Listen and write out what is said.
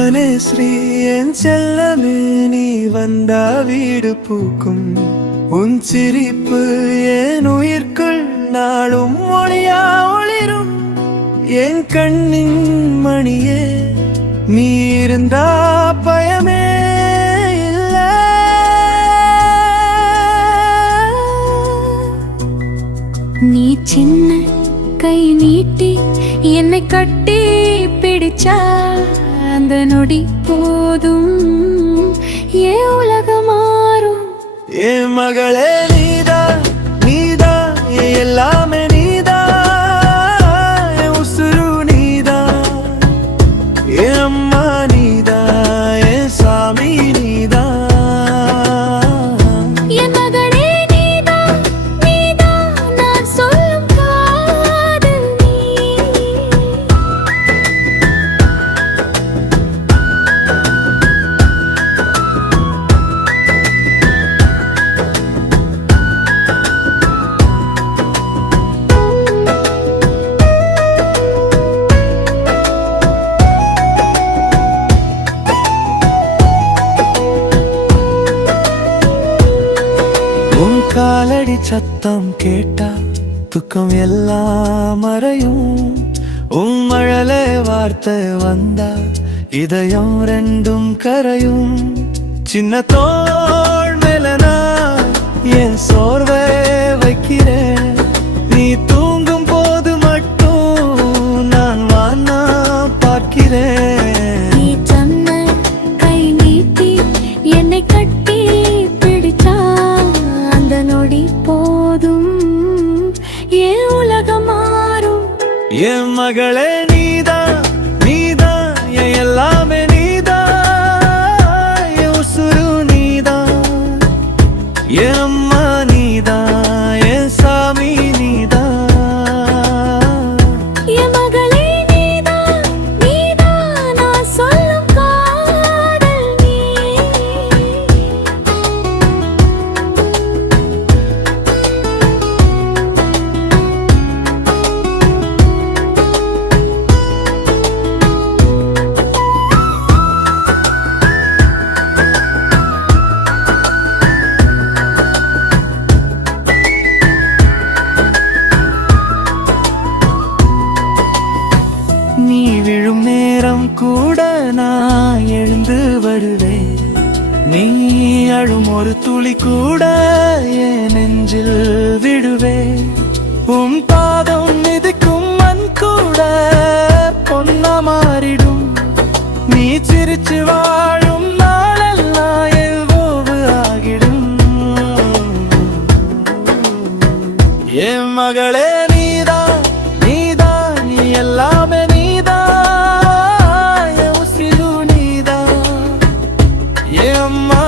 புவனேஸ்ரீ என் செல்லமே, நீ வந்தா வீடு பூக்கும். உன் சிரிப்பு என் உயிர்க்குள் நாளும் ஒளியா ஒளிரும். என் கண்ணின் மணியே, நீ இருந்தா பயமே இல்ல. நீ சின்ன கை நீட்டி என்னை கட்டி பிடிச்சா அந்த நொடி போதும், ஏன் உலகம் மாறும். என் மகளே நீதா நீதா, எல்லாமே நீதா. என் உசுரு நீதா, என் அம்மா நீதா, என் சாமி நீதா. என் மகளே நீதா நீதா, நான் சொல்லும் காதல் நீ. உன் காலடி சத்தம் கேட்டா துக்கம் எல்லாம் மறையும். உன் மழலை வார்த்தை வந்தா இதயம் ரெண்டும் கரையும். சின்ன தோள் மேலனா என் சோர்வை வைக்கிறேன். நீ தூங்கும் போது மட்டும் நான் வானா பார்க்கிறேன். நீ சொன்ன கை நீட்டி என்னை கட்டி பிடிச்சா அந்த நொடி போதும், ஏன் உலகம் மாறும். என் மகளே நீதா நீதா, என் எல்லாமே நீதா. என் உசுரு நீதா, என் அம்மா நீதா, என் சாமி நீதா. என் மகளே நீதா நீதா, நான் சொல்லும் காதல் நீ. நீ விழும் நேரம் கூட நான் எழுந்து வருவேன். நீ அழும் ஒரு துளி கூட என் நெஞ்சில் விடுவேன். உன் பாதம் மிதிக்கும் மண் கூட பொன்னா மாறிடும். நீ சிரிச்சு வாழும் நாளெல்லாம் எவ்வோவு ஆகிடும். என் மகளே நீதா நீதா, நீ எல்லாமே நீதா. என் உசிரு நீதா, என் அம்மா